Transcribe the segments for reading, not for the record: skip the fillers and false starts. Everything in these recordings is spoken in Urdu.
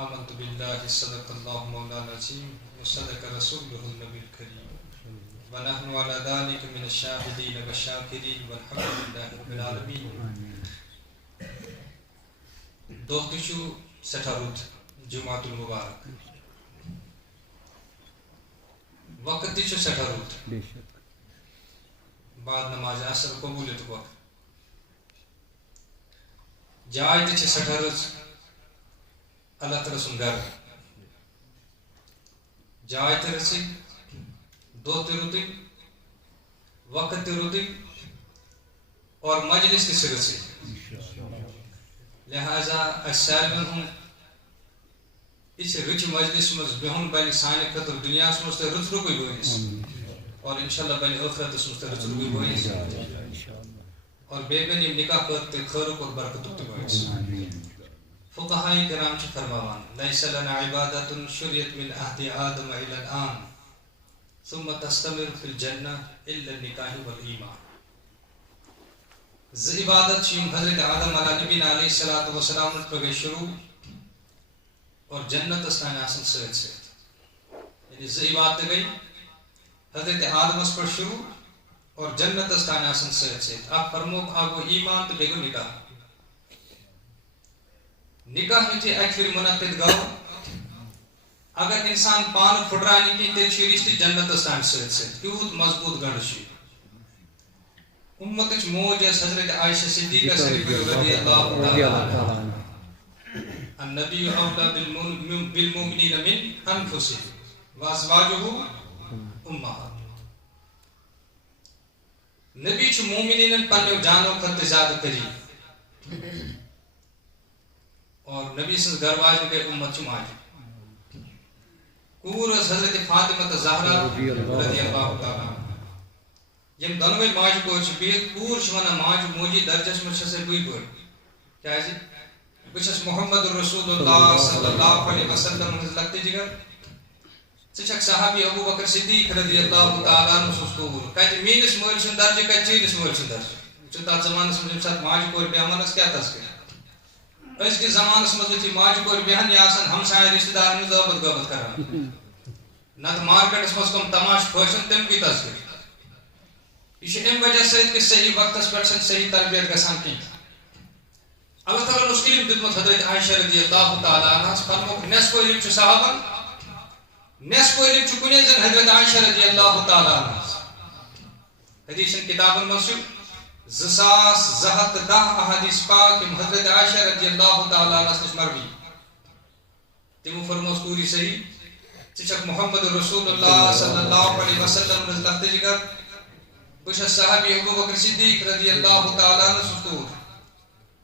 آمنت باللہ صدق اللہ مولانا العظیم وصدق رسولہ النبی الکریم ونحن علی ذلک من الشاہدین والشاکرین والحمد للہ رب العالمین. دۄہ تہِ چھُ سٮ۪ٹھاہ رُت جُمعۃ المبارک. وقت تہِ چھُ سٮ۪ٹھاہ رُت. بعد نماز عصر قبولیت وقت. جاے تہِ چھِ سٮ۪ٹھاہ رٕژ اللہ تعالیٰ سُنٛد گرٕ. جاے تہِ رٕژٕے، دۄہ تہِ رُتٕے، وقت تہِ رُتٕے اور مجلس تہِ چھِ رٕژٕے. لہذا اَسہِ سارنٕے ہُنٛد یہِ چھِ رٕچہِ مجلس منٛز بِہُن بَنہِ سانہِ خٲطرٕ دُنیاہَس منٛز تہِ رٕژ رُکُے بٲنِس اور اِنشاء اللہ بَنہِ ٲخرتَس منٛز تہِ رٕژ رُکُے بٲنِس اور بیٚیہِ بَنہِ یِم نِکاح خٲطرٕ تہِ خٲرُک اور برکتُک تہِ بٲنِس. فقہاء کرام چھِ فرماوان لیس لنا عبادۃ شرعت من عہد آدم الی الآن ثم تستمر فی الجنہ الا النکاح والایمان. زٕ عبادت چھِ یِم حضرت آدم علیہ نبی علیہ الصلوۃ والسلام پٮ۪ٹھ گٔے شروع اور جنتس تانۍ آسان سۭتۍ سۭتۍ. یعنی زٕ عبادتہٕ گٔے حضرت آدمس پٮ۪ٹھ شروع اور جنتس تانۍ آسان سۭتۍ سۭتۍ. اکھ فرموکھ اکھ گوٚو ایمان تہٕ بیٚیہِ گوٚو نکاح. نکاح یُتھُے اکہِ پھِرِ مُنعقد گوٚو اگر انسان پانہٕ پھٕٹراے نہٕ کینٛہہ تیٚلہِ چھُ یہِ رِشتہٕ جنتس تانۍ سۭتۍ سۭتۍ. تیوٗت مضبوٗط گنٛڈٕ چھُ یہِ. اُمتٕچ موج ٲس حضرت عائشہ صدیقہ شریٖفہ رضی اللہ تعالیٰ عنہا. النبی اولیٰ بالمؤمنین من انفسہم وازواجہ امہات. نبی چھُ مومنیٖنن پننیو جانو کھۄتہٕ تہِ زیادٕ قریٖب اور نبی سٕنٛز گھر واجنہِ گٔے اُمت چہِ ماجہِ. کوٗر ٲس حضرت فاطمہ زہرا رضی اللہ تعالیٰ عنہا. یِم دۄنوَے ماجہِ کورِ چھِ بِہِتھ. کوٗر چھِ وَنان ماجہِ موجی درجس منٛز چھَسے بٕے بٔڑ کیٛازِ بہٕ چھَس محمد رسول اللہ صلی اللہ علیہ وسلم ہٕنٛز لۄکٹہِ جگر. ژٕ چھکھ صحابی ابوٗ بکر صدیق رضی اللہ تعالیٰ عنہ سٕنٛز کوٗر. کَتہِ میٛٲنِس مٲلۍ سُنٛد درجہٕ کَتہِ چٲنِس مٲلۍ سُنٛد درجہٕ. وٕچھِو تَتھ زمانس منٛز ییٚمہِ ساتہٕ ماجہِ کورِ بیٚہوان ٲس کیٛاہ تَس کٔرِتھ. أزکِس زمانس منٛز یُتھُے ماجہِ کورِ بیٚہن یہِ آسان ہمساین رِشتہٕ دارن ہٕنٛز ٲبَد غٲبت کران. نتہٕ مارکیٹس منٛز کٕم تماشہٕ پھٲشن تِم کۭتۍ تَس کٔرِتھ. یہ چھُ اَمہِ وجہ سۭتۍ کہ صحیح وقتس پٮ۪ٹھ چھنہٕ صحیح تربیت گژھان کینٛہہ. اللہ تعالیٰ ہن اوس علم دیُتمُت حضرت عائشہ رضی اللہ تعالیٰ عنہَس. فرموکھ نصف علم چھُ صحابن، نصف علم چھُ کُنے زن حضرت عائشہ رضی اللہ تعالیٰ عنہَس. حدیثن کتابن منٛز چھُ 2210 احادیث پاک یِم حضرت عائشہ رضی اللہ تعالیٰ عنہَس نِش مروی. تِمو فرموس پوٗری صحیح ژٕ چھکھ محمد رسول اللہ صلی اللہ علیہ وسلم ہٕنٛز لۄکٹہِ جگر. بہٕ چھَس صحابی ابوٗ بکر صدیق رضی اللہ تعالیٰ عنہ سٕنٛز کوٗر.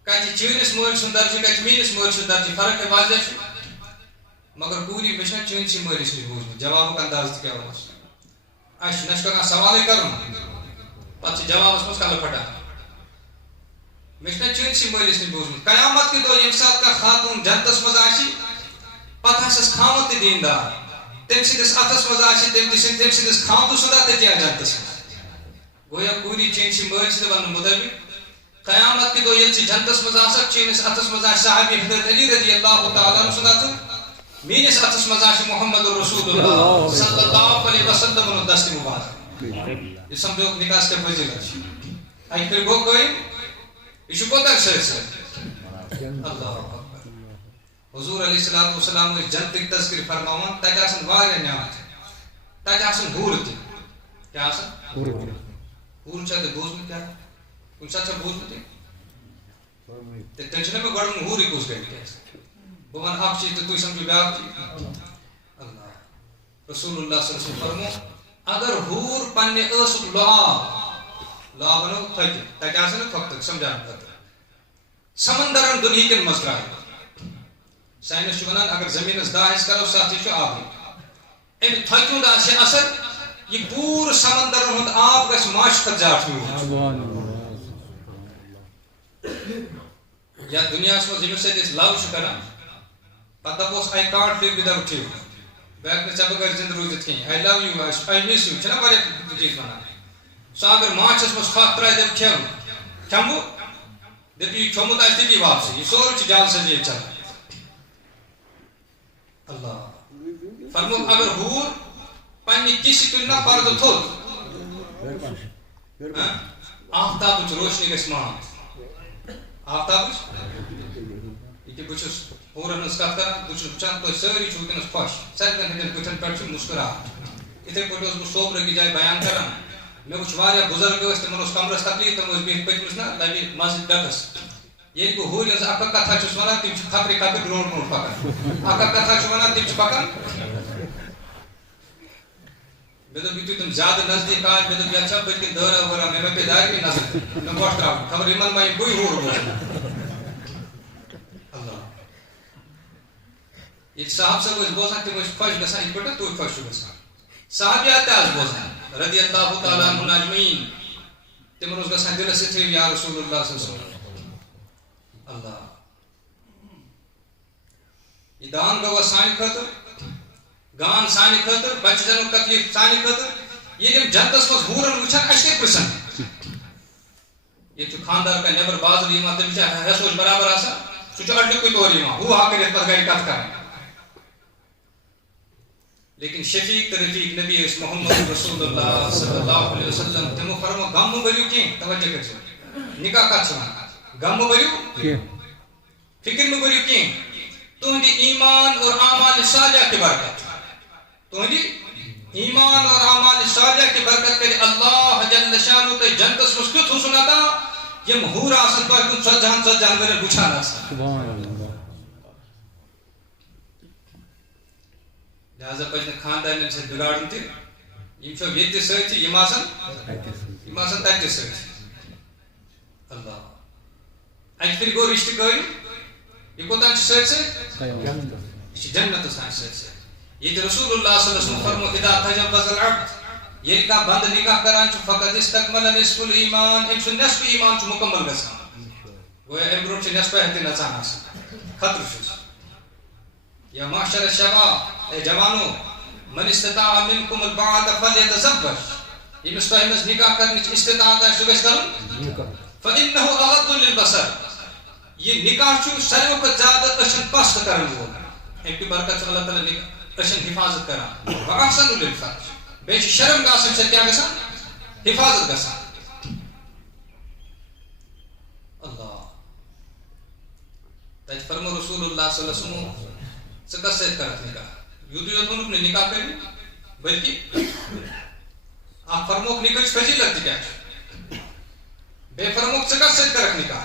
کَتہِ چٲنِس مٲلۍ سُنٛد درجہٕ کَتہِ میٛٲنِس مٲلۍ سُنٛد درجہٕ فرق ہے واضح چھُ. مگر کوٗری مےٚ چھُنہ چٲنسٕے مٲلِس نِش بوٗزمُت. جوابُک انداز تہِ کیٛاہ اوس. اَسہِ چھُ نہ چھُ تگان سوالٕے کَرُن پتہٕ چھِ جوابس منٛز کَلہٕ پھٹان. مےٚ چھُنہ چٲنسٕے مٲلِس نِش بوٗزمُت. قیامت کہِ دۄہ ییٚمہِ ساتہٕ کانٛہہ خاتوٗن جنتس منٛز آسہِ پتہٕ آسٮ۪س خاوند تہِ دیٖندار. تٔمۍ سٕنٛدِس اَتھس منٛز آسہِ تٔمۍ سٕنٛدِس خاوندٕ سُنٛد اَتھٕ تہِ جنتس منٛز. گویا کوٗری چٲنسٕے مٲلۍ سٕنٛدِ وننہٕ مُطٲبِق قیامت کہِ دۄہ ییٚلہِ ژٕ جنتس منٛز آسکھ چٲنِس اَتھس منٛز آسہِ صحابی حضرت علی رضی اللہ تعالیٰ عنہ سُنٛد اَتھٕ، میٛٲنِس اَتھس منٛز آسہِ محمد رسول اللہ صلی اللہ علیہ وسلم ہُنٛد دستہِ مُبارک. یہِ سمجھوکھ نکاحس کیٛاہ فضیلت چھِ. اَکہِ پھِرِ گوٚو قٲیِم یہِ چھُ کوتاہ سۭتۍ سۭتۍ. اللہ اکبر. حضوٗر علیہ الصلوۃ والسلام ٲسۍ جنتٕکۍ تذکِر فرماوان. تَتہِ آسان واریاہ نعمت. تَتہِ آسان حوٗرٕ تہِ. کیٛاہ آسان؟ حوٗر چھا تۄہہِ بوٗزمُت کیٛاہ؟ کُنہِ ساتہٕ چھا بوٗزمُت یہِ؟ تیٚلہِ چھُنہ مےٚ گۄڈٕ ووٚنمُت حوٗرٕے کُس گٔے کیٛازِ. بہٕ وَنہٕ اکھ چیٖز تہٕ تُہۍ سمجھِو بیٛاکھ چیٖز. اللہ رسول اللہ صلی اللہ علیہ وسلم فرموو اگر حوٗر پننہِ ٲسُک لاب وَنو تھۄکہِ تَتہِ آسان نہ تھۄکہٕ سمجھاونہٕ خٲطرٕ سمندرن دُنہیٖکٮ۪ن منٛز ترٛایہِ. ساینس چھُ وَنان اگر زٔمیٖنس داہ أسۍ کرو سُہ ہسا چھُ آبٕے. اَمہِ تھۄکہِ ہُنٛد آسہِ اثر یہِ پوٗرٕ سمندرن ہُنٛد آب گژھِ ماچھِ کھۄتہٕ زیادٕ ٹھیوٗر. یا دُنیاہس منٛز ییٚمِس سۭتۍ أسۍ لو چھِ کران پتہٕ دپوس آی کانٹ لِو وِداوُٹ یوٗ. بہٕ ہٮ۪کہٕ نہٕ ژےٚ بغٲر زنٛدٕ روٗزِتھ کِہینۍ. آی لو یوٗ آی مِس یوٗ چھِنہ واریاہ چیٖز وَنان. سُہ اگر ماچھس منٛز کھۄکھ ترٛایہِ دَپہِ کھٮ۪مہٕ دَپہِ یہِ کھیوٚمُت آسہِ تٔتی واپسٕے. یہِ سورُے چھُ جال سٲزی چلان. اللہ فرمو اگر ہور پنی کسی تلنا پرد تھوت آفتاب روشنی گژھِ مان آفتاب یہ بہٕ چھُس ہورن ہٕنٛز کتھ کران بہٕ چھُس وٕچھان تُہۍ سٲری چھِو وٕنکیٚنس خۄش سارنٕے ہٕنٛدٮ۪ن بٕتھن پٮ۪ٹھ چھُ مُسکراہٹ یِتھے پٲٹھۍ اوسُس بہٕ صوبرٕکہِ جایہِ بیان کران مےٚ وٕچھ واریاہ بُزرگ ٲسۍ تِمن اوس کمرس تکلیٖف تِم ٲسۍ بِہِتھ پٔتمِس نا لبہِ مسجد ڈکس ییٚلہِ بہٕ ہورِ ہٕنٛز اکھ کتھا چھُس ونان تِم چھِ کھکرِ کھکرِ برونٛٹھ برونٛٹھ پکان اکھ کتھا چھُ ونان تِم چھِ پکان مےٚ دوٚپ یِتھُے تِم زیادٕ نزدیٖک آے مےٚ دوٚپ یتھ چھا پٔتۍ کِنۍ دٲرا وٲرا مےٚ پیٚیہِ دارِ کِنۍ نظر مےٚ گۄٹھ تراوُن خبر یِمن ما یہِ بٕے ہوٗر بوزُن اللہ ییٚلہِ صاحب صٲب ٲسۍ بوزان تِم ٲسۍ خۄش گژھان یِتھ پٲٹھۍ تُہۍ خۄش چھِو گژھان صحابیات تہِ آسہٕ بوزان رضی اللہ تعالیٰ عنہُم اجمعین تِمن اوس گژھان دِلس سۭتۍ یا رسول اللہ صلی اللہ علیہ وسلم اللہ یہ دان گوٚوا سانہِ خٲطرٕ گان سانہِ خٲطرٕ بچہِ زنُک تکلیٖف سانہِ خٲطرٕ ییٚلہِ یِم جنتس منٛز ہوٗرن وٕچھن اَسہِ کتہِ پرژھن ییٚتہِ چھُ خانٛدار کانٛہہ نٮ۪بر بازرٕ یِوان تٔمِس چھا حیسوچ برابر آسان سُہ چھُ اڈلیُکُے طور یِوان ہُہ ہا کٔرِتھ پتہٕ گرِ کتھ کران لیکن شفیق تہٕ رفیق نبی ٲسۍ محمد رسول اللہ صلی اللہ علیہ وسلم تِمو فرمو غم مہٕ بٔرِو کینٛہہ توجہ کٔرِو نکاح کتھ چھِ ونان غم مہٕ بٔرِو فکر مہٕ بٔرِو کینٛہہ تُہنٛدِ ایمان اور اعمال صالحہ کی برکت تُہنٛدِ ایمان اور اعمال صالحہ کی برکت کرِ اللہ جل شانہ تۄہہِ جنتس منٛز کیُتھ حُسن عطا یِم ہوٗر آسن تۄہہِ کُن ژتجہن ؤرین وٕچھان آسان لہذا پزِ نہٕ خاندانٮ۪ن سۭتۍ بِگاڑُن تہِ یِم چھو ییٚتہِ تہِ سۭتۍ یِم آسن تتہِ تہِ سۭتۍ اللہ اکہِ پھِرِ گوٚو رِشتہٕ قٲیِم یہ کوتاہ چھُ سۭتۍ سۭتۍ یہ چھُ جنتس تانۍ سۭتۍ سۭتۍ ییٚتہِ رسول اللہ صلی اللہ علیہ وسلم فرمو اذا تجوز العبد ییٚلہِ کانٛہہ بنٛدٕ نکاح کران چھُ فقط استکمل نصف الایمان أمۍ سُنٛد نصف ایمان چھُ مُکمل گژھان گویا امہِ برونٛٹھ چھِ نصفہٕ ہتہِ نژان آسان خطرٕ چھُس یا معاشر الشباب اے جوانو من استطاع منکم الباءة فلیتزوج ییٚمِس تۄہہِ منٛز نکاح کرنٕچ استطاعت آسہِ سُہ گژھِ کرُن فإنه أغض للبصر یہ نکاح چھُ ساروٕے کھۄتہٕ زیادٕ أچھن پست کرن وول امہِ کہِ برکت چھُ اللہ تعالیٰ أچھن حفاظت کران وأحسن للفرج بیٚیہِ چھِ شرمگاہ سۭتۍ سۭتۍ کیٛاہ گژھان حفاظت گژھان اللہ تتہِ فرمو رسول اللہ صلی اللہ علیہ وسلم ژٕ کتھ سۭتۍ کرکھ نکاح یوٗتُے یوت ووٚنُکھ نہٕ نکاح کٔرِو بلکہِ اکھ فرموکھ نکاحٕچ فضیلت تہِ کیٛاہ چھِ بیٚیہِ فرموکھ ژٕ کتھ سۭتۍ کرکھ نکاح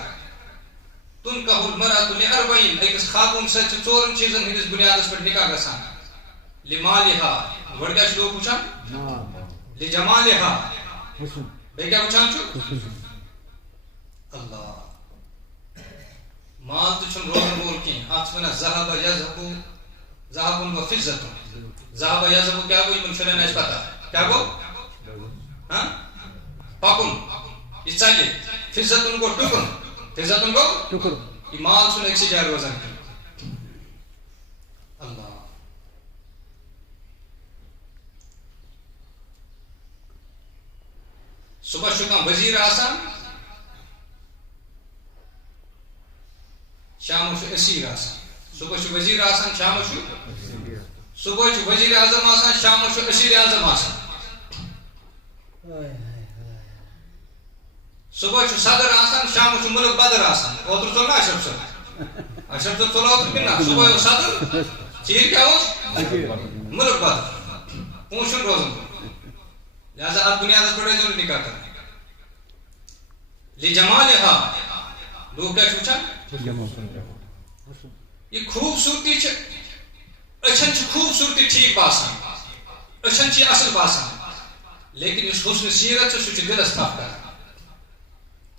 تُنکح المرأة لأربعین أکِس خاتوٗن سۭتۍ چھِ ژورن چیٖزن ہٕنٛدِس بُنیادس پٮ۪ٹھ نکاح گژھان لمالها گۄڈٕ کیٛاہ چھِ لوٗکھ وٕچھان لجمالها بیٚیہِ کیٛاہ وٕچھان چھُ اللہ مال تہِ چھُنہٕ روزن وول کینٛہہ اتھ چھِ ونان ذهب يذهب ذهب وفضة ذهب يذهب کیٛاہ گوٚو یِمن شُرٮ۪ن آسہِ پتہ کیٛاہ گوٚو پکُن یہِ ژلہِ فضة گوٚو ٹُکُن فضة گوٚو یہِ مال چھُنہٕ أکسٕے جایہِ روزان کینٛہہ اللہ صبح چھُ کانٛہہ وزیٖر آسان شامس چھُ أسیٖر آسان صبح چھُ وزیٖر آسان شامس چھُ صبح چھُ وزیٖر اعظم آسان شامس چھُ أسیٖر اعظم آسان صبح چھُ صدر آسان شامس چھُ مُلک بدر آسان اوترٕ ژوٚل نا اشرف صٲب ژوٚل اوترٕ کِنہٕ نہ صبح اوس صدر ژیٖرۍ کیٛاہ اوس مُلک بدر پونٛسہٕ چھُنہٕ روزان لہذا اتھ بُنیادس پٮ۪ٹھ ٲسۍزیو نہٕ نکاح کران لجمالها لوٗکھ کیٛاہ چھِ وٕچھان یہ خوٗبصوٗرتی چھِ أچھن چھِ خوٗبصوٗرتی ٹھیٖک باسان أچھن چھِ یہِ اصل باسان لیکن یُس حُسنِ سیٖرت چھُ سُہ چھُ دِلس تھپھ کران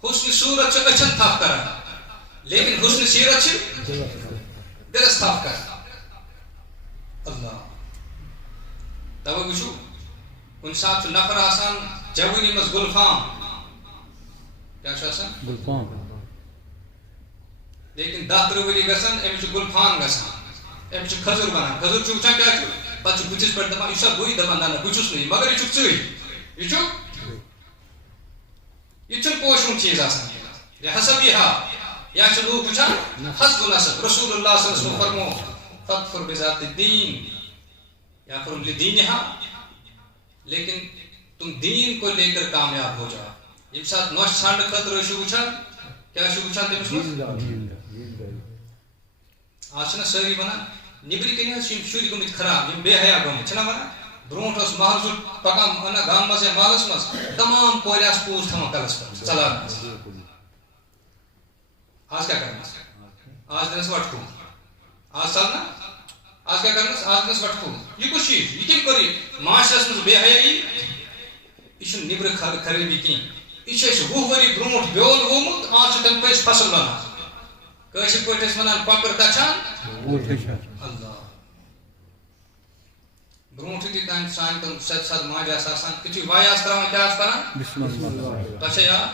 حُسنِ صوٗرت چھُ أچھن تھپھ کران لیکن حُسنِ سیٖرت چھِ دِلس تھپھ کران اللہ توے وٕچھو کُنہِ ساتہٕ چھُ نفر آسان جوٲنی منٛز گُلفام کیٛاہ چھُ آسان لیکن 10-13 ؤری گژھان أمِس چھُ گُلفام گژھان أمِس چھُ کھٔزٕر بنان کھٔزٕر چھُ وٕچھان کیٛاہ چھُ پتہٕ چھُ بٕتھِس پٮ۪ٹھ دپان یہِ چھا بٕے دپان نہ نہ بہٕ چھُس نہٕ یہِ مگر یہِ چھُکھ ژٕے یہِ چھُکھ یہِ چھُنہٕ پوشوُن چیٖز آسان یہِ ہسا بیہا یا چھِ لوٗکھ وٕچھان حسب نصب رسول اللہ صلی اللہ علیہ وسلم فرمو فاظفر بذات الدین یا پھر لدینہا، لیکن تم دین کو لے کر کامیاب ہو جاؤ. یم سات نوش ژھانڈ خطر ٲسِو وٕچھان، کیٛاہ ٲسِو وٕچھان تٔمِس منٛز؟ آز چھِنہ سٲری وَنان نیٚبرٕ کِنۍ حظ چھِ یِم شُرۍ گٔمٕتۍ خراب، یِم بے حیا گٔمٕتۍ چھِنہ وَنان. برونٛٹھ اوس محلہٕ پَکان وَنان گامہٕ منٛز یا محلَس منٛز تمام کورِ آسہٕ پوٗز تھاوان کَلَس پٮ۪ٹھ ژَلان. آز کیٛاہ کَرنَس؟ آز دِنَس وَٹھکوٗ. آز ژَلنا؟ آز کیٛاہ کَرنَس؟ آز دِنَس وَٹھکوٗ. یہِ کُس چیٖز؟ یہِ کٔمۍ کوٚر یہِ؟ معاشرَس منٛز بے حیٲیی. یہِ چھُنہٕ نیٚبرٕ خرٲبی کِہیٖنۍ، یہِ چھُ اَسہِ 20 ؤری برونٛٹھ بیول ووٚمُت، آز چھُ تَمہِ پَتہٕ أسۍ فصل بَنان. کٲشِرۍ پٲٹھۍ ٲسۍ وَنان کۄکُر دَچھان اللہ. برونٛٹھ یُتھُے تانۍ سانہِ تِم سَد ماجہِ آسہٕ آسان، یُتھُے واے آسہٕ ترٛاوان کیٛاہ آسہٕ پَران؟ تۄہہِ چھا یاد؟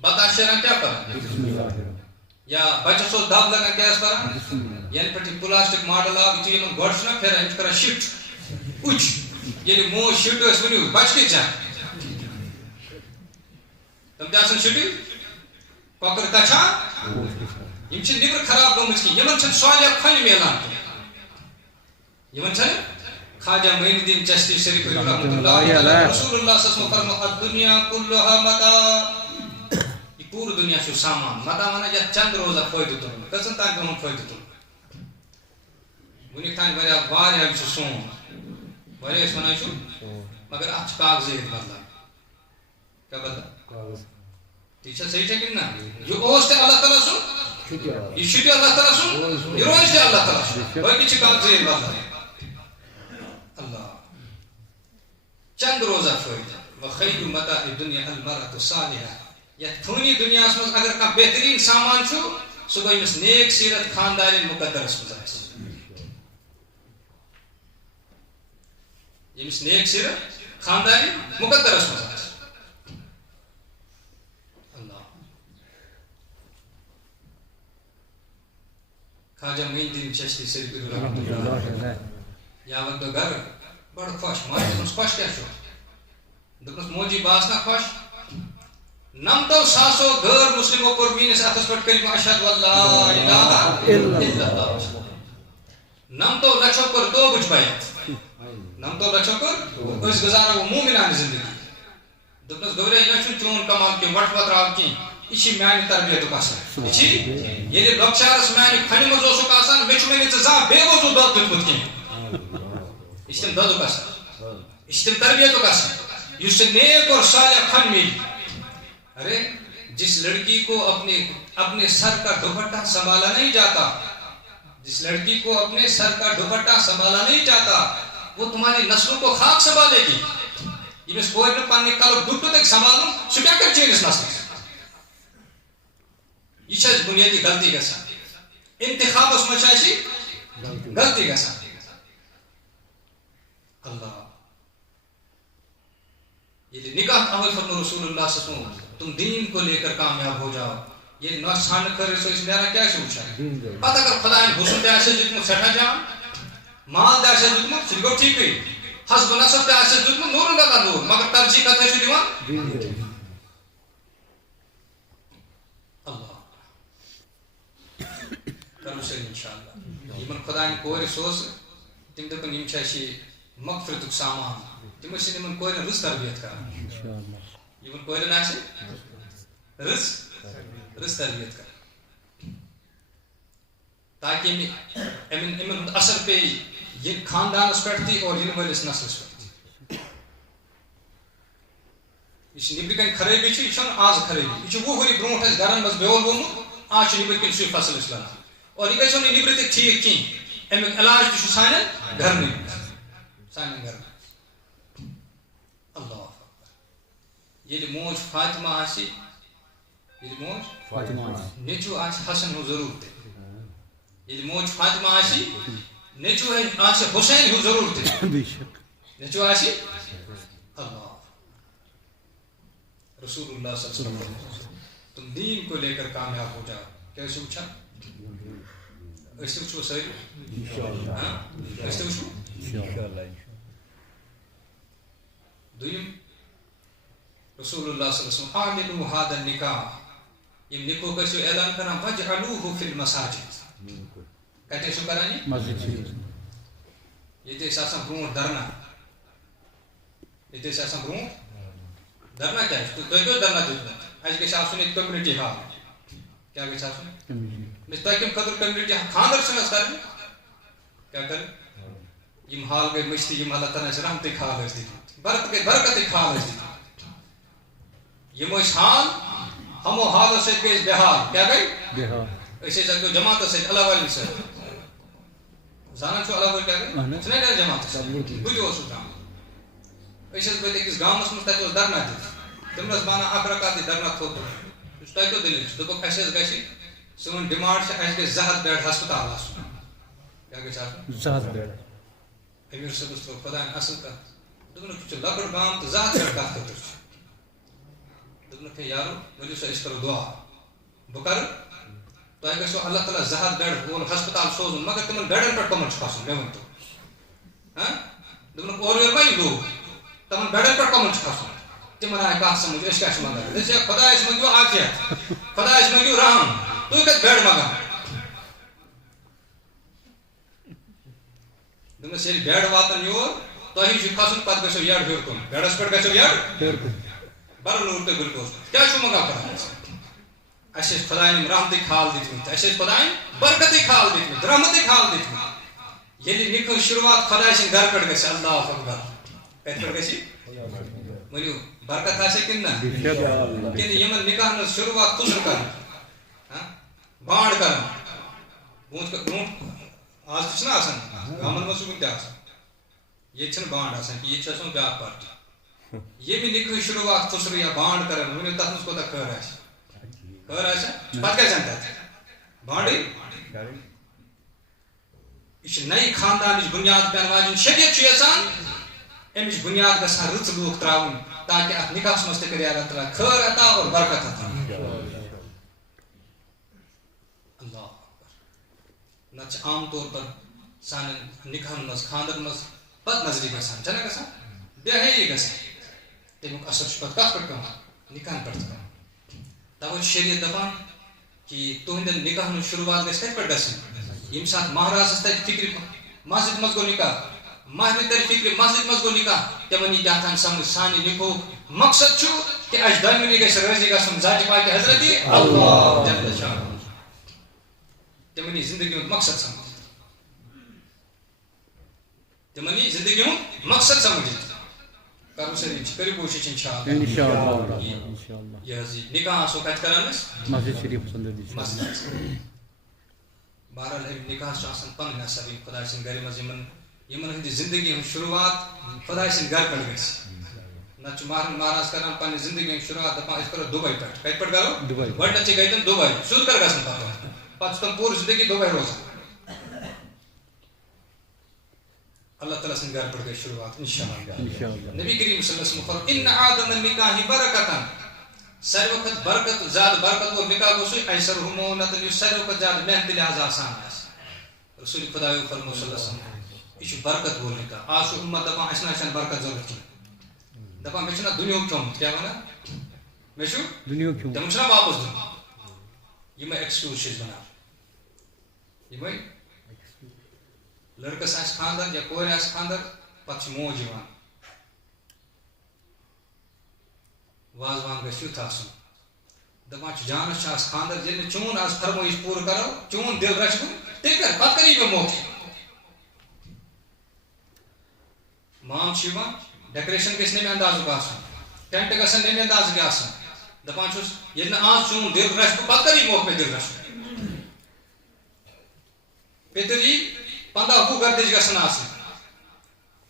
بَتہٕ آسہٕ شیران کیٛاہ پَران؟ یا بَچَس اوس دَب لَگان کیٛاہ ٲسۍ پَران؟ یَنہٕ پٮ۪ٹھ یہِ پٕلاسٹِک ماڈَل آو، یُتھُے یِمَن گۄڈٕ چھُنہ پھیران، یِم چھِ کَران شِٹ اُچ. ییٚلہِ موج شِٹ ٲسۍ ؤنِو بَچہِ کِتھ چھا؟ تِم تہِ آسان شِٹٕے. کۄکُر دَچھان یِم چھِ نیٚبرٕ خراب گٔمٕژ کِہیٖنۍ، یِمَن چھَنہٕ صالح کھۄنہِ میلان کینٛہہ. یِمن چھنہٕ خواجہ معین الدین چشتی شریف رحمۃ اللہ رسول اللہ صلی اللہ علیہ وسلم فرمو الدنیا کلها متاع. یہ پوٗرٕ دُنیا چھُ سامان. متاع وَنان یَتھ چند روزا فٲیدٕ تُلُن، کٔژَن تانۍ پیوٚمُت فٲیدٕ تُلُن؟ وٕنیُک تانۍ واریاہ یہِ چھُ سون، واریاہ أسۍ وَنان چھُ، مگر اَتھ چھُ کاغذی ییٚتہِ بدلان. کیٛاہ بدلان؟ ٹھیٖک چھا صحیح چھا کِنہٕ نہ؟ یہِ اوس تہِ اللہ تعالیٰ سُنٛد، یہِ چھُ تہِ اللہ تعالیٰ سُنٛد، یہِ روزِ تہِ اللہ تعالیٰ سُنٛد، باقٕے چھِ کاغذی ییٚتہِ بدلان. اللہ چند روزا فٲیدٕ وخیر متاع الدنیا المرأة الصالحة. یَتھ فٲنی دُنیاہَس منٛز اگر کانٛہہ بہتریٖن سامان چھُ سُہ گوٚو أمِس نیک سیٖرت خاندارٮ۪ن مُقدرَس منٛز آسہِ. ییٚمِس نیک سیٖرت خاندارٮ۪ن مُقدرَس منٛز آسہِ. اللہ خواجہ معین الدین چشتی شریف رحمۃ اللہ یا وَنہٕ گرٕ بڑٕ خۄش. ماجہِ دوٚپنَس خۄش کیٛاہ چھُ؟ دوٚپنَس موجی بہٕ آسہٕ نا خۄش؟ 90 ساسو غٲر مُسلِمو کوٚر میٛٲنِس اَتھَس پٮ۪ٹھ کٔلمہٕ اَشہد اللہ اِلہَ اِلَّا اللہ. 90 لَچھو کوٚر توبٕچ بیعت. 90 لَچھو کوٚر أسۍ گُزارو موٗمِنانہِ زِندگی. دوٚپنَس گوٚبرا یہِ نہ چھُنہٕ چون کمال کینٛہہ وَٹھ وَتراو کینٛہہ، یہِ چھِ میٛانہِ تربیتُک اثر. یہِ چھِ ییٚلہِ لۄکچارَس میٛانہِ کھۄنہِ منٛز اوسُکھ آسان مےٚ چھُ وَنہِ ژٕ زانٛہہ بے وضوٗ دۄد دیُتمُت کینٛہہ. یہ چھِ تِم دۄدُک اثر، یہ چھِ تِم تربیتُک اثر یُس ژےٚ نیک اور صالح کھۄن میلی. ارے جس لڑکی کو اپنے سر کا دوپٹہ سنبھالا نہیں جاتا، جس لڑکی کو اپنے سر کا دوپٹہ سنبھالا نہیں جاتا وہ تمہاری نسلوں کو خاک سنبھالے گی. ییٚمِس کورِ نہٕ پننہِ کلُک ڈُپٹہٕ تَگہِ سنبھالُن سُہ کیٛاہ کَرِ چٲنِس نسلَس؟ یہِ چھِ اَسہِ بُنیٲدی غلطی گژھان. انتخابَس منٛز چھِ اَسہِ غلطی گژھان. اللہ یہ نکاح عمل فرمو رسول اللہ صلی اللہ علیہ وسلم تم دین کو لے کر کامیاب ہو جاؤ. یہ نہ ژھانڈ کر أسۍ نیران کیٛاہ چھِ وٕچھان؟ پتہٕ اگر خۄدایَن حُسن تہِ آسٮ۪س دیُتمُت سٮ۪ٹھاہ جان، مال تہِ آسٮ۪س دیُتمُت سُہ تہِ گوٚو ٹھیٖکٕے، حسب نسب تہِ آسٮ۪س دیُتمُت نوٗرُن اللہ نوٗر، مگر ترجیح کَتھ ٲسِو دِوان؟ اللہ کرو سٲری اِنشاء اللہ. یِمن خۄدایَن کورِ سوزٕ تِم دوٚپُن یِم چھِ اَسہِ مغفرتُک سامان. تِم ٲسۍ یِمن کورٮ۪ن رٕژ تربیت کران. یِمن کورٮ۪ن آسہِ رٕژ تربیت کران تاکہِ یِمن ہُنٛد اثر پیٚیہِ یہِ خاندانس پٮ۪ٹھ تہِ اور یِنہٕ وٲلِس نسلس پٮ۪ٹھ تہِ. یُس نیٚبرٕ کَنۍ خرٲبی چھِ یہِ چھَنہٕ آز خرٲبی، یہِ چھُ 20 ؤری برونٛٹھ اَسہِ گرن منٛز بیول ووٚمُت، آز چھُ نیٚبرٕ کِنۍ سُے فصل أسۍ لونان. اور یہِ گژھِ نہٕ نیٚبرٕ تہِ ٹھیٖک کِہیٖنۍ. اَمیُک علاج تہِ چھُ سانٮ۪ن گرنٕے سانٮ۪ن گرن. اللہ ییٚلہِ موج فاطمہ آسہِ، ییٚلہِ موج نیٚچوٗ آسہِ حسن ہُنٛد ضروٗر تہِ، ییٚلہِ موج فاطمہ آسہِ نیٚچوٗ آسہِ حُسین ہُنٛد ضروٗر تہِ، نیٚچوٗ آسہِ اللہ رسول اللہ صلی اللہ علیہ وسلم تم دین کو لے کر کامیاب ہو جاؤ. کیٛاہ ٲسِو وٕچھان؟ أسۍ تہِ وٕچھو سٲری، أسۍ تہِ وٕچھو. دوٚیِم رسول اللہ صلی اللہ علیہ وسلم اعلنوا هذا النکاح، یِم نِکوح ٲسِو اعلان کران وجعلوه فی المساجد، کتے چھو کران مسجد شریف یہ آسان برونٹ درنا یہ آسان برونٹ درنا کیا تھی کیوں درنا دیت اس گھس آسن یہ کمیونٹی ہال کیا گھس آسن تہ کم خاطر کمیونٹی خاندر چھنس کرن کیا کر یم حال گئی مشتی یم اللہ تعالیٰ رحمتک حال ٲسۍ دِتمٕتۍ برکتٕکۍ حال ٲسۍ دِتمٕتۍ یم ٲسۍ حال ہمو حالو سۭتۍ گٔے أسۍ بےحال کیٛاہ گٔے أسۍ ٲسۍ اَکہِ دۄہ جماعتس سۭتۍ اللہ والی سۭتۍ زانان چھُو اللہ والی کیٛاہ گٔے چھُنا نیران جماعتس سۭتۍ بہٕ تہِ اوسُس درٛامُت أسۍ ٲسۍ گٔمٕتۍ أکِس گامس منٛز تتہِ اوس دھرنا دِتھ تِمن ٲس بنان اکھ رکعت دھرنا تھوٚد تۄہہِ کیٛاہ دٔلیٖل چھِ دوٚپُکھ اَسہِ حظ گژھِ سٲنۍ ڈِمانڈ چھِ اَسہِ گژھِ 200 بیڈ ہسپتال آسُن کیٛاہ گژھِ آسُن 200 بیڈ امیر صٲبس تھوٚو خۄداین اصٕل کتھ دوٚپنکھ یہِ چھُ لۄکُٹ گام تہٕ 200 بیڈ کتھ خٲطرٕ چھُ دوٚپنکھ ہے یارو ؤلِو سا أسۍ کرو دعا بہٕ کرٕ تۄہہِ گژھیو اللہ تعالیٰ 200 بیڈ وول ہسپتال سوزُن مگر تِمن بیڈن پٮ۪ٹھ کٕمن چھُ کھسُن مےٚ ؤنۍتو دوٚپنکھ اورٕ یورٕ ما یِم لوٗکھ تِمن بیڈن پٮ۪ٹھ کٕمن چھُ کھسُن تِمن آیہِ کتھ سمجھ أسۍ کیٛاہ چھِ منگان دٔپۍ ہے خۄدایس منٛگِو عافیت خۄدایس منٛگِو رحم تُہۍ کتہِ بیڈ منگان دوٚپمَس ییٚلہِ بیڈ واتن یور تۄہہِ چھُ کھسُن پتہٕ گژھیو یڈ ہیوٚر کُن بیڈس پٮ۪ٹھ گژھیو یڈ برنوٗر تہٕ گُلکوز کیٛاہ چھُو منگان خۄدایس اَسہِ ٲسۍ خۄداین یِم رحمتٕکۍ حال دِتمٕتۍ اَسہِ ٲسۍ خۄداین برکتٕکۍ حال دِتمٕتۍ رحمتٕکۍ حال دِتمٕتۍ ییٚلہِ نِکہٕ شروعات خۄداے سٕنٛدِ گرٕ پٮ۪ٹھ گژھِ اللہ اکبر کتہِ پٮ۪ٹھ گژھِ ؤنِو برکت آسہِ کِنہٕ نہ کِنہٕ یِمن نِکاحن ہٕنٛز شروعات خُسر کرٕنۍ بانڈ کران برونٛٹھ آز تہِ چھُنہ آسان گامن منٛز چھُ وُنہِ تہِ آسان ییٚتہِ چھنہٕ بانڈ آسان کینٛہہ ییٚتہِ چھُ آسان بیٛاکھ پارٹی ییٚمہِ نِکہٕ شروعات خُسر یا بانڈ کران ؤنِو تتھ منٛز کوٗتاہ خٲر آسہِ خٲر آسیا پتہٕ کیٛاہ زن تتھ بانڈٕے یہِ چھِ نَیہِ خاندانٕچ بُنیاد پٮ۪ن واجیٚنۍ شریعت چھُ یژھان امِچ بُنیاد گژھان رٕژ لوٗکھ تراوٕنۍ تاکہِ اتھ نِکاحس منٛز تہِ کرِ اللہ تعالیٰ خٲر عطا اور برکت عطا اللہ نتہٕ چھِ عام طور پر سانٮ۪ن نِکاحن منٛز خاندرن منٛز بد نظری گژھان چھنہ گژھان بے حیٲیی گژھان تمیُک اثر چھُ پتہٕ کتھ پٮ۪ٹھ پیٚوان نِکاحن پٮ۪ٹھ تہِ پیٚوان توے چھُ شریعت دپان کہِ تُہنٛدٮ۪ن نِکاحن ہٕنٛز شروعات گژھِ کتہِ پٮ۪ٹھ گژھٕنۍ ییٚمہِ ساتہٕ مہرازس تتہِ فِکرِ مسجد منٛز گوٚو نِکاح مہرنہِ ترِ فِکرِ مسجد منٛز گوٚو نِکاح تِمن یی کیٛاہ تام سمجھ سانہِ نِکاحُک مقصد چھُ کہِ اسہِ دۄنوٕنی گژھِ رٲضی گژھُن ذاتِ پاکہِ حضرت اللہ جل شانہ تِمن یی زندگی ہُنٛد مقصد سمجھ تِمن یی زندگی ہُنٛد مقصد سمجھ کرو سٲری کٔرِو کوٗشِش اِنشاءاللہ یہِ حظ یہِ نِکاح آسو کتہِ کران أسۍ مسجد شریٖف مسجد بہرحال اَمہِ نِکاحس چھُ آسان پنٕنۍ اثر یِم خۄداے سٕنٛدِ گرِ منٛز یِمن ہٕنٛدِ زندگی ہٕنٛز شروعات خۄداے سٕنٛدِ گرٕ پٮ۪ٹھ گژھِ نتہٕ چھُ مہرن مہراز کران پننہِ زندگی ہٕنٛز شروعات دپان أسۍ کرو دُبے پٮ۪ٹھ کتہِ پٮ۪ٹھ کرو گۄڈٕنیتھ چھِ گٔے تِم دُبے سیوٚد کر گژھن پتہٕ چھِ تِم پوٗرٕ زندگی دُبے روزان اللہ تعالیٰ سٕنٛدِ گرٕ پٮ۪ٹھ گٔے شروعات انشاءاللہ نبی کریم صلی اللہ علیہ وسلم فرموو ان اعظم النکاح برکتن ساروی کھۄتہٕ برکت زیادٕ برکت وول نکاح گوٚو سُے ایسرہ مونتن یُس ساروی کھۄتہٕ زیادٕ محنتہِ لحاظ آسان آسہِ رسول خۄدایو فرموو صلی اللہ علیہ وسلم یہِ چھُ برکت وول نکاح آز چھُ اُمت دپان اَسہِ نہ چھنہٕ برکت ضروٗرت کینٛہہ دپان مےٚ چھُنہ دُنیہُک کھیوٚمُت کیٛاہ وَنان مےٚ چھُ تِمن چھُنہ واپس دیُن یِمے ایکسکیوٗز چھِ أسۍ بناوان یِمے لڑکس آسہِ خاندر یا کورِ آسہِ خاندر پتہٕ چھِ موج یِوان وازوان گژھِ یُتھ آسُن دپان چھُ جانس چھُ آز خاندر ییٚلہِ نہٕ چون آز فرمٲیش پوٗرٕ کرو چون دل رچھ بہٕ تیٚلہِ کر پتہٕ کر یی مےٚ موقعہٕ مام چھُ یِوان ڈیکوریشن گژھِ نمہِ اندازُک آسُن ٹینٹ گژھن نمہِ اندازٕکۍ آسٕنۍ دپان چھُس ییٚلہِ نہٕ آز چون دل رچھ بہٕ پتہٕ کر یی موقعہٕ مےٚ دل رچھُن پیتٕر یی 15-20 گردٕچ گژھن آسٕنۍ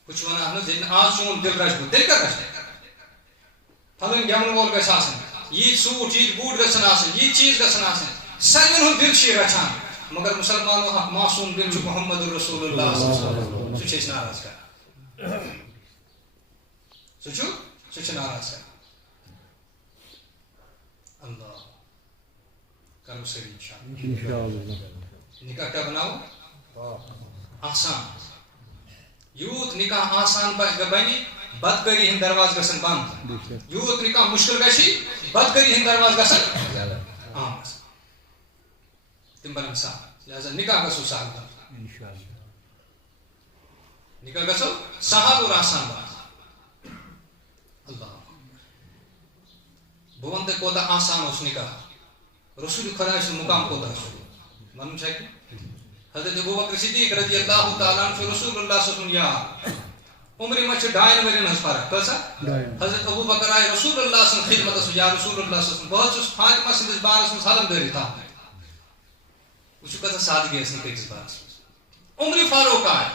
ہُہ چھُ ونان اہن حظ ییٚلہِ نہٕ آز چون دل رچھ بہٕ تیٚلہِ کر رچھِ پھلٲنۍ گٮ۪ون وول گژھِ آسٕنۍ ییٖتۍ سوٗٹ ییٖتۍ بوٗٹ گژھن آسٕنۍ ییٖتۍ چیٖز گژھن آسٕنۍ ساروین ہُنٛد دل چھُ یہِ رچھان مگر مُسلمانو اکھ معصوٗم دل چھُ محمد رسول اللہ سُہ چھِ أسۍ ناراض کران سُہ چھُ ناراض کران اللہ کرو سٲری انشاءاللہ نکاح کیٛاہ بناوو آسان یوٗت نکاح آسان بنہِ بدکٲری ہٕنٛدۍ دروازٕ گژھن بنٛد یوٗت نکاح مُشکل گژھِ بدکٲری ہٕنٛدۍ دروازٕ گژھن عام گژھن تِم بنن صاف لہذا نکاح گژھو سہل نکاح گژھو سہل اور آسان بات اللہ بہ ون تہ کوتاہ آسان اس نکاح رسول خدا سن مقام کوتاہ ون کہ حضرت ابوبکر صدیق رضی اللہ تعالیٰ عنہ رسول اللہ صلی اللہ علیہ وسلم یار عمر میں 2 ورین ہز فرق کسا حضرت ابوبکر آئے رسول اللہ صلی اللہ علیہ وسلم خدمت یا رسول اللہ صلی اللہ علیہ وسلم بہت فاطمہ سندس بارس میں سالم داری تھا وچ کتہ سادگی اس نے کس بارس عمر فاروق آئے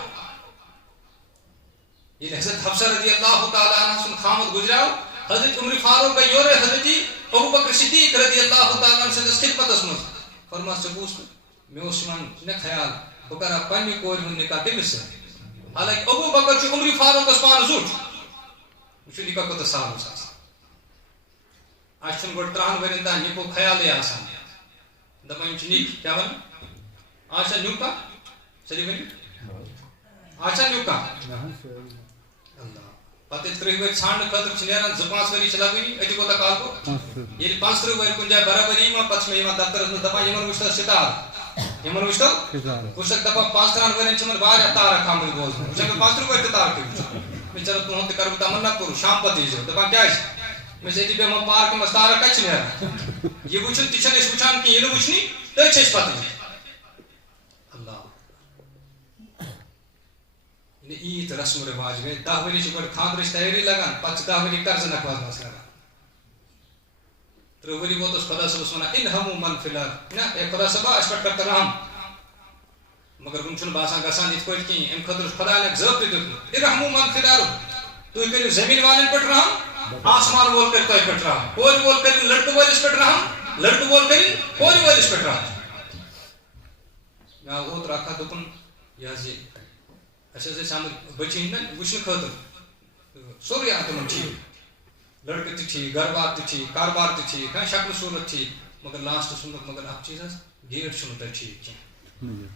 یہ حضرت حفصہ رضی اللہ تعالیٰ عنہ سن خامد گزراو حضرت عمر فاروق کا یور حضرت ابوبکر صدیق رضی اللہ تعالیٰ عنہ سندس خدمت اس میں فرما سے پوچھ میں اس نہ خیال بہ کرا پنہ کور ہند نکاح کمس حالانکہ ابو بکر عمر فاروق اس پان زوٹ وچ نکاح کوتاہ سہل اس آج گوڑ 3 ورین تان نکو خیال آسان دپان نیک کیا ون آج نیوکا سری ورن آج نیوکا اللہ پتہ 3 ور ژھانڈ خاطر نیران 2-5 ؤری لگنی اتہ کوتاہ کال گو یہ 35 ؤری کن جائے برابری یوان پتہ میں یوان دفترس میں دپان یمن وچھتا ستار یمن وچھتو وچھک دپان 5-3 ورین چمن واریاہ تارہ کھامل بوز وچھک 5 ؤری تہ تار کے میں چلو تہند تہ کرو تمنا پور شام پتہ ییزو دپان کیا میں سے دی بیمہ پارک میں تارہ کچھ نیران یہ وچھن تہ چھن اس وچھان کہ یہ وچھنی تہ چھس پتہ اللہ یہ عید رسم و رواج گئے 10 ؤری چھ گۄڈٕ خاندرٕچ تیٲری لگان پتہٕ چھِ 10 ؤری قرضہٕ نکھوازنس لگان 3 ؤری ووت اس خدا صٲبس ونان انہموا من فی الارض نہ اے خدا صٲبا اس پٮ۪ٹھ کر رحم مگر وۄنۍ چھُنہٕ باسان گژھان یِتھ پٲٹھۍ کِہیٖنۍ امہِ خٲطرٕ چھُ خۄداین اکھ ضٲبطہٕ دیُتمُت ارحموا من فی الارض تُہۍ کٔرِو زٔمیٖن والٮ۪ن پٮ۪ٹھ رحم آسمان وول کَرِ تۄہہِ پٮ۪ٹھ رحم کورِ وول کٔرِنۍ لڑکہٕ وٲلِس پٮ۪ٹھ رحم لڑکہٕ وول کٔرِنۍ کورِ وٲلِس پٮ۪ٹھ رحم مےٚ آو اوترٕ اکھ ہتھ دوٚپُن یہِ حظ یہِ اَسہِ حظ ٲسۍ آمٕتۍ بٔچی ہِنٛدٮ۪ن وٕچھنہٕ خٲطرٕ سورُے آو تِمن ٹھیٖک لڑکہٕ تہِ ٹھیٖک گرٕ بار تہِ ٹھیٖک کاربار تہِ ٹھیٖک شکلہٕ صوٗرت ٹھیٖک مگر لاسٹس ووٚنُکھ مگر اکھ چیٖز حظ گیٹ چھُنہٕ تۄہہِ ٹھیٖک کینٛہہ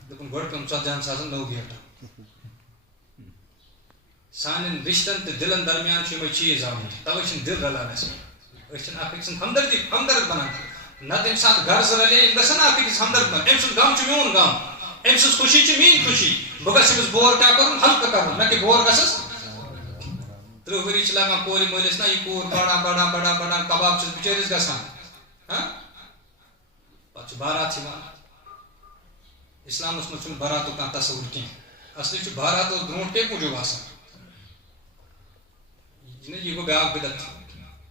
دوٚپُن گۄڈٕ پیوٚم 14,000 نوٚو گیٹ سانٮ۪ن رِشتن تہٕ دِلن درمیان چھِ یِمے چیٖز آمٕتۍ تَوے چھِنہٕ دِل رلان اَسہِ أسۍ چھِنہٕ اکھ أکۍ سٕنٛز ہمدرد بنان نتہٕ ییٚمہِ ساتہٕ غرض رلے یِم گژھن اکھ أکِس ہمدرد بنان أمۍ سُنٛد غم چھُ میون غم أمۍ سٕنٛز خوشی چھِ میٛٲنۍ خوشی بہٕ گژھٕ أمِس بور کیٛاہ کرُن ہلکہٕ کرُن نہ کہِ بور گژھس 3 ؤری چھِ لگان کورِ مٲلِس نہ یہِ کوٗر بڑان کباب چھُس بِچٲرِس گژھان پتہٕ چھُ بارات یِوان اسلامس منٛز چھُنہٕ باراتُک کانٛہہ تصوُر کینٛہہ اصلی چھُ بارات اوس برونٛٹھ کمہِ موٗجوٗب آسان یہِ گوٚو بیٛاکھ بِدعت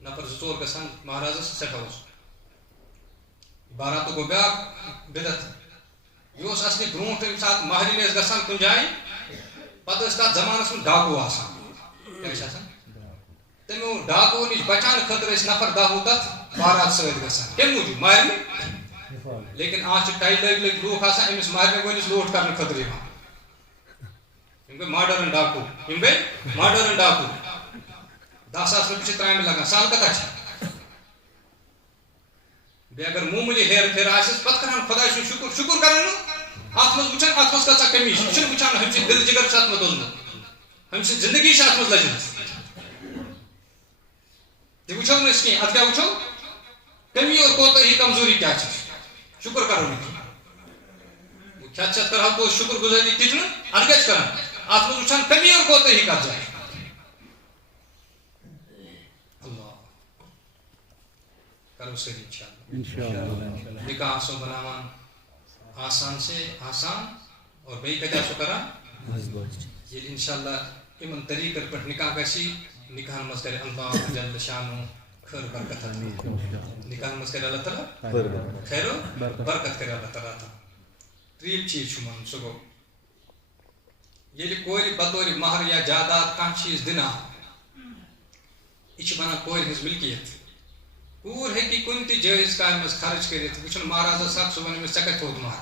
نفر 2-4 گژھان مہرازس سٮ۪ٹھاہ اوس باراتُک گوٚو بیٛاکھ بِدعت یہ اوس اصلی برونٛٹھ ییٚمہِ ساتہٕ مہرِنۍ ٲسۍ گژھان کُنہِ جایہِ پتہٕ ٲسۍ تتھ زمانس منٛز ڈاکوٗ آسان کیٛاہ ٲسۍ آسان تمیو ڈاکوٗ نِش بچاونہٕ خٲطرٕ ٲسۍ نفر 10 تتھ بارات سۭتۍ گژھان کمہِ موٗجوٗب مہرنہِ لیکن آز چھِ ٹاے لٲگۍ لوٗکھ آسان أمِس مہرنہِ وٲلِس لوٗٹھ کرنہٕ خٲطرٕ یِوان یِم گٔے ماڈٲرٕن ڈاکوٗ 10,000 رۄپیہِ چھِ ترٛامہِ لگان سہل کتھا چھِ بیٚیہِ اگر معموٗلی ہیرٕ پھیرٕ آسٮ۪س پتہٕ کران خۄداے سُنٛد شُکر کران نہٕ اتھ منٛز وٕچھان اتھ منٛز کۭژاہ کٔمی چھِ یہِ چھُنہٕ وٕچھان ہُمہِ سٕنٛدۍ دِل جگر چھُ اتھ منٛز دوٚزمُت ہُمہِ سٕنٛز زندگی چھِ اتھ منٛز لٔجمٕژ تہِ وٕچھو نہٕ أسۍ کینٛہہ اتھ کیٛاہ وٕچھو کٔمی اور کوتٲہی کمزوری کیٛاہ چھِ شُکر کرو نہٕ کینٛہہ کھٮ۪تھ چٮ۪تھ کرہو توتہِ شُکر گُزٲری تہِ چھُنہٕ ادٕ کیٛاہ چھِ کران اتھ منٛز وٕچھان کٔمی اور کوتٲہی کتھ جایہِ کرو سٲری انشاءاللہ نکاح آسو بناوان آسان سے آسان اور بیٚیہِ کتہِ آسو کران ییٚلہِ انشاءاللہ یِمن طریٖقن پٮ۪ٹھ نکاح گژھِ نکاحن منٛز کرِ اللہ جل شانہ خٲر برکت نکاحن منٛز کرِ اللہ تعالیٰ خیر و برکت کرِ اللہ تعالیٰ ترٛیٚیِم چیٖز چھُ وَنُن سُہ گوٚو ییٚلہِ کورِ بطورِ مہر یا جاداد کانٛہہ چیٖز دِنہٕ آو یہِ چھِ بنان کورِ ہٕنٛز ملکیت کوٗر ہیٚکہِ کُنہِ تہِ جٲیز کامہِ منٛز خرٕچ کٔرِتھ وٕچھُن مہرازس حق سُہ وَنہِ أمِس ژےٚ کتہِ تھوٚوُتھ مہر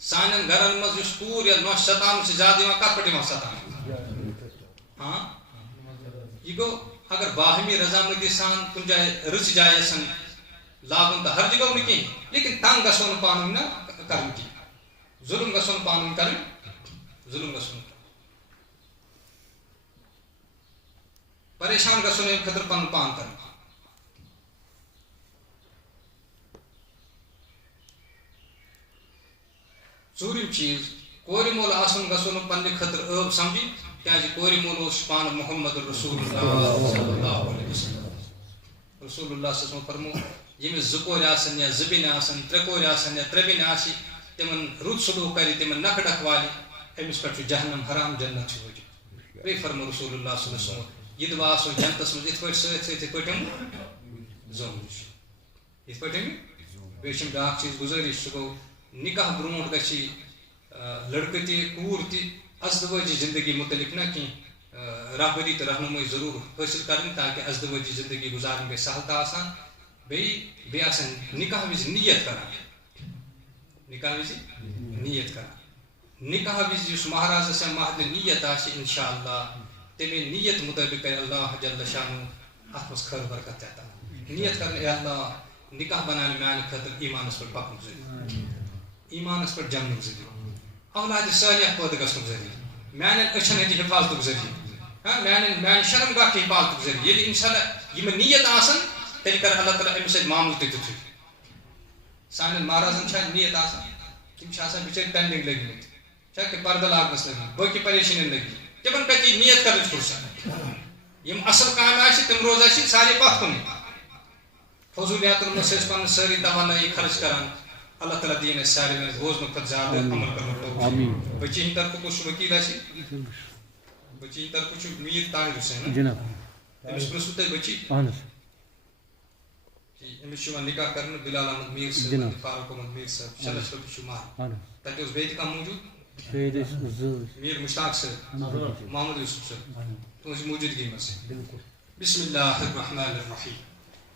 سانٮ۪ن گرن منٛز یُس کوٗر یا نۄش ستاونہٕ چھِ زیادٕ یِوان کتھ پٮ۪ٹھ یِوان ستاونہٕ یہِ گوٚو اگر باہمی رضامندی سان کُنہِ جایہِ رٕژ جاے آسن لاگُن تہٕ ہرجہِ گوٚو نہٕ کِہیٖنۍ لیکن تنگ گژھو نہٕ پانہٕ ؤنۍ نہ کرُن کینٛہہ ظُلم گژھو نہٕ پانہٕ ؤنۍ کرٕنۍ ظُلم گژھو نہٕ پریشان گژھو نہٕ اَمہِ خٲطرٕ پنُن پان کرُن ژوٗرِم چیٖز کورِ مول آسُن گژھو نہٕ پننہِ خٲطرٕ ٲب سمجھِنۍ کیٛازِ کورِ مول اوس پانہٕ محمد رسول اللہ صلی اللہ علیہ وسلم رسول اللہ صلی اللہ علیہ وسلم فرمو ییٚمِس 2 کورِ آسن یا 2 بیٚنہِ آسن 3 کورِ آسن یا 3 بیٚنہِ آسہِ تِمن رُت سلوٗک کرِ تِمن نکھٕ ڈکھ والہِ أمِس پٮ۪ٹھ چھُ جہنم حرام جنت چھُ وٲجِب بیٚیہِ فرمو رسول اللہ صلی اللہ علیہ وسلم یہِ دۄہ آسو جنتس منٛز یِتھ پٲٹھۍ سۭتۍ سۭتۍ یِتھ پٲٹھۍ زوٚمُت چھُ یِتھ پٲٹھۍ بیٚیہِ چھُم بیٛاکھ چیٖز گُزٲرِش سُہ گوٚو نِکاح برونٛٹھ گژھِ لڑکہٕ تہِ کوٗر تہِ ازدوٲجی زندگی متعلق نہ کینٛہہ رہبری تہٕ رہنمٲیی ضروٗر حٲصِل کَرٕنۍ تاکہِ ازدوٲجی زندگی گُزارٕنۍ گژھِ سہل تہٕ آسان بیٚیہِ آسن نِکاح وِزِ نیت کران نِکاح وِزِ نیت کران نِکاح وِزِ یُس مہرازس یا مہرنہِ نیت آسہِ اِنشاء اللہ تَمے نیت مُطٲبِق کرِ اللہ جل شانہ اَتھ منٛز خٲر برکت تہِ عطا نیت کرنہٕ اے اللہ نِکاح بناونہٕ میانہِ خٲطرٕ ایٖمانس پٮ۪ٹھ پکنُک ذٔریعہٕ ایٖمانس پٮ۪ٹھ جننُک ذٔریعہٕ اولادِ صالح پٲدٕ گژھنُک ذٔریعہٕ میانٮ۪ن أچھن ہٕنٛدِ حِفاظتُک ذٔریعہٕ میانہِ شرمگاہ کہِ حِفاظتُک ذٔریعہٕ ییٚلہِ اِنشاء اللہ یِمن نیت آسن تیٚلہِ کرِ اللہ تعالیٰ أمِس سۭتۍ معاملہٕ تہِ تِتھُے سانٮ۪ن مہرازن چھا نیت آسان تِم چھِ آسان بِچٲرۍ پینڈنگ لٔگمٕتۍ چھا کہِ پردٕ لاگنس لٔگمٕتۍ باقٕے پریشٲنین لٔگمٕتۍ تِمن کتہِ یی نیت کرنٕچ فرصت یِم اصل کامہِ آسہِ تِم روزِ اَسہِ سارے پتھ کُنٕے فضوٗلیاتن منٛز چھِ أسۍ پنٕنۍ سٲری توانٲیی خرٕچ کران اللہ تعالیٰ دِیِن اَسہِ سارنٕے بوزنُک کھۄتہٕ زیادٕ عمل کرنُک توفیٖق بچی ہٕنٛدِ طرفہٕ کُس چھُ ؤکیٖل اَسہِ بچی ہٕنٛدِ طرفہٕ چھُ میٖر طاہر حُسین أمِس پرٛژھوٕ تۄہہِ بچی أمِس چھُ یِوان نِکاح کرنہٕ بِلال احمد میٖر صٲب فاروق احمد میٖر صٲب 6 لچھ رۄپیہِ چھُ مہر تتہِ اوس بیٚیہِ تہِ کانٛہہ موٗجوٗد میٖر مشتاق صٲب محمد یوٗسف صٲب تُہنٛزِ موٗجوٗدگی منٛز بسم اللہ الرحمن الرحیم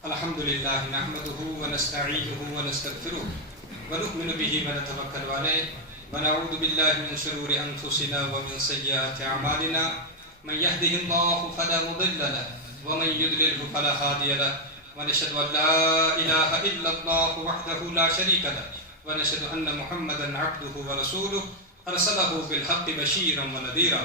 الحمد للہ نحمدہ ونستعینہ ونستغفرہ ونؤمن به ونتوکل علیہ ونعوذ باللہ من شرور انفسنا ومن سیئات اعمالنا من يهده الله فلا مضل له ومن يضلل فلا هادي له ونشهد ان لا اله الا الله وحده لا شريك له ونشهد ان محمدا عبده ورسوله ارسله بالحق بشيرا ونذيرا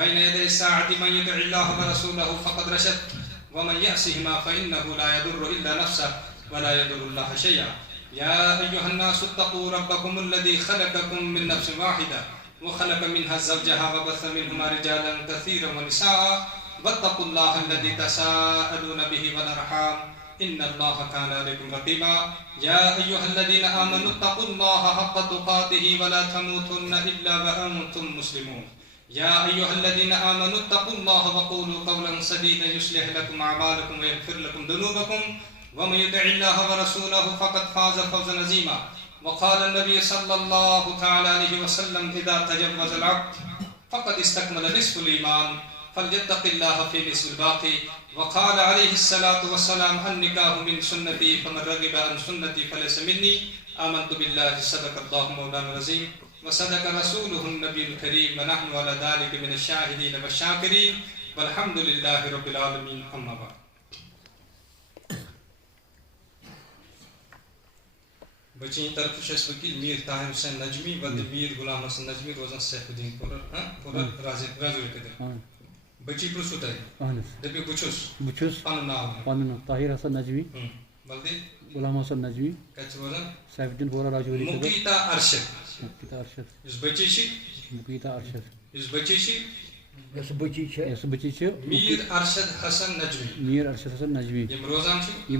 بين يدي الساعة من يطع الله ورسوله فقد رشد ومن يعصهما فإنه لا يضر إلا نفسه ولا يضر الله شيئا يا أيها الناس اتقوا ربكم الذي خلقكم من نفس واحدة وخلق منها زوجها وبث منهما رجالا كثيرا ونساء واتقوا الله الذي تساءلون به والأرحام إن الله كان عليكم رقيبا يا أيها الذين آمنوا اتقوا الله حق تقاته ولا تموتن إلا وأنتم مسلمون يا أيها الذين آمنوا اتقوا الله وقولوا قولا سديدا يصلح لكم أعمالكم ويغفر لكم ذنوبكم ومن يطع الله ورسوله فقد فاز فوزا عظيما وقال النبي صلى الله تعالى عليه وسلم إذا تجوز العبد فقد استكمل نصف الإيمان فليتق الله في نصف الباقي وقال عليه الصلاة والسلام النكاح من سنتي فمن رغب عن سنتي فليس مني آمنت بالله صدق الله مولانا العظيم وصدق رسوله النبي الكريم ونحن على ذلك من الشاهدين والشاكرين والحمد لله رب العالمين أما بعد بچی طرف چھُ اَسہِ ؤکیٖل میٖر طاہر حُسین نجمی ودِ میٖر غلام حسن نجمی روزان سیف الدین پورہ راجوری کدٕر بچی پرٛژھوٕ تۄہہِ دٔپِو بہٕ چھُس پنُن ناو طاہر حسن نجمی بلدی غلام حسن نجمی کتہِ چھِ روزان سیف الدین پورہ راجوری مُقیٖتا ارشد یُس بچی چھِ مُقیٖتا ارشد یُس بچی چھِ یۄس بچی چھِ میٖر ارشد حسن نجمی میٖر ارشد حسن نجمی یِم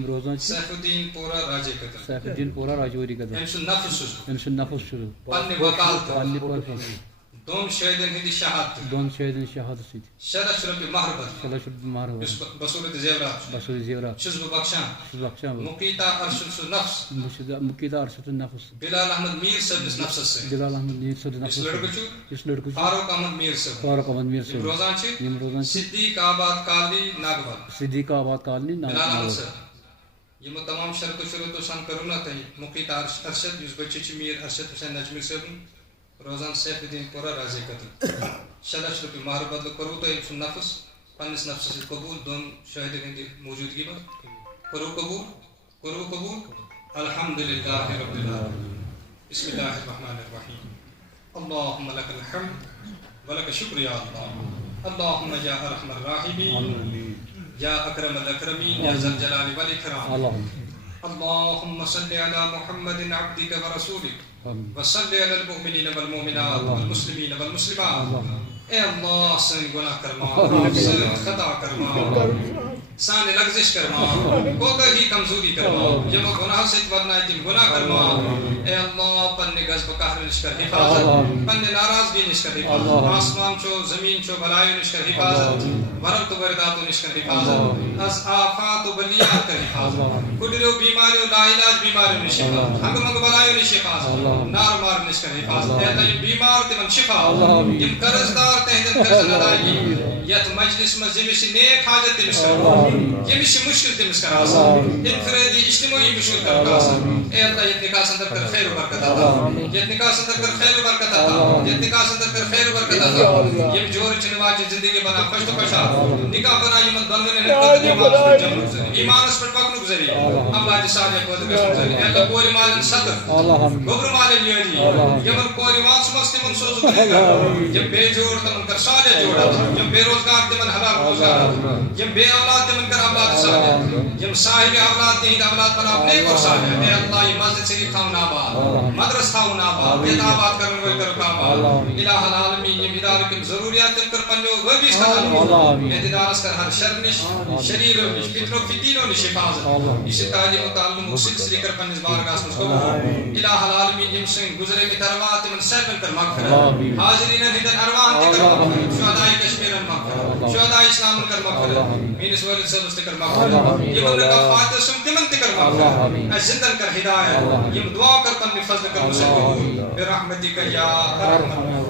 روزان چھِ سیف الدین پورہ راجے کدٕر سیف الدین پورہ راجوری کدٕر أمۍ سُنٛد نفس چھُ أمۍ سُنٛد نفس چھُ پننہِ وکالتہٕ پننہِ پٲٹھۍ دۄن شہیدن ہٕنٛدِ شہادتہٕ دۄن شہیدن شہادت سۭتۍ 6 لچھ رۄپیہِ مہر بدلہٕ 6 لچھ مہر یُس بصوٗرت زیورات چھُ بصوٗرِ زیورات چھُس بہٕ بخشان چھُس بخشان بہٕ مُقیٖتا ارشد سُنٛد نفس مُقیٖتا ارشد سُنٛد نفس بلال احمد میٖر صٲبنِس نفسس سۭتۍ بلال احمد میٖر صٲبنِس یُس نفسس لڑکہٕ چھُ یُس لڑکہٕ چھُ فاروق احمد میٖر صٲب فاروق احمد میٖر یِم روزان صٲب چھِ یِم روزان چھِ صدیق آباد کالنی ناگبل صدیق آباد کالنی بلال احمد ناگبل صٲب یِمو تمام شرطو شروٗطو سان کٔرٕو نا تۄہہِ مُقیٖتا ارشد یُس بچی چھِ میٖر ارشد حُسین نجمی صٲبُن روزان سیف الدین پورہ راجے کدٕر 6 لچھ رۄپیہِ مہر بدلہٕ کوٚروٕ تۄہہِ أمۍ سُنٛد نفس پننِس نفسس سۭتۍ قبوٗل دۄن شٲہدن ہٕنٛدِ موٗجوٗدگی منٛز کوٚروٕ قبوٗل الحمدُللہ رب العالمین بسم اللہ الرحمن الرحیم اللہم لک الحمد ولک الشکر یا اللہ اللہم یا ارحم الراحمین یا اکرم الاکرمین یا ذا الجلال والاکرام اللہم صل علی محمد عبدک ورسولک وصلی علی المؤمنین والمؤمنات والمسلمین والمسلمات اے اللہ سن گناہ کرما سن خطا کرما سان لغزش کرما کوتاہی کمزوری کرما یم گناہ سے ورنہ تم گناہ کرما اے اللہ پنے غضب قہر نش کر حفاظت پنے ناراضگی نش کر حفاظت آسمان چو زمین چو بلائیو نش کر حفاظت ورد و برداتو نش کر حفاظت از آفات و بلیات کر حفاظت کڈرو بیماریو لا علاج بیماریو نش حفاظت ہنگ منگ بلائیو نش حفاظت نار مار نش کر حفاظت اے اللہ یم بیمار تمن شفا یم قرضدار تہندن قرض ادائیگی یت مجلس مز یمش نیک حاجت تمس کر یمش مشکل تمس کر آسان انفرادی اجتماعی مشکل کر آسان اے اللہ یہ نکاح اندر کر خیر و برکت عطا یہ نکاح اندر کر خیر و برکت عطا یہ نکاح اندر کر خیر و برکت عطا یہ جور چنواج زندگی بنا خوش تو خوشا نکاح بنا یمن بندنے نکاح ایمان پر جمع گزری ایمان اس پر پکن گزری اللہ جی صالح کو گزری اے اللہ کوئی مال صدق گبر مال لیری یمن کوئی وانس مستی من سوز گزری یہ بے جوڑ تمن کر صالح جوڑا یہ بے روزگار تمن حلال روزگار یہ بے اولاد تمن کر اولاد صالح یم صاحب اولاد تہند اولاد بنا نیک اور صالح اے اللہ یہ مسجد شریف تھاون آباد مدرسہ تھاون آباد یہ آباد کرن ول کر آباد الہ العالمین یہ ادارے کی ضروریات تم کر پنو وبیس ختم یہ ادارس کر ہر شر نش شریر نش فتنہ فتنہ نش حفاظت اس تعلیم و تعلم سلسلے کر پنس بارگاہ مس قبول الہ العالمین یم سن گزرے می تروات من سبن کر مغفرت حاضرین ہندن ارواح کر مغفرت شہداء کشمیر مغفرت شہداء اسلام کر مغفرت مینس ولد سبس کر مغفرت یم کا فاتح سم تمن کر مغفرت زندن کر ہدایت یم دعا کر پن فضل کر مسلم برحمتک یا ارحم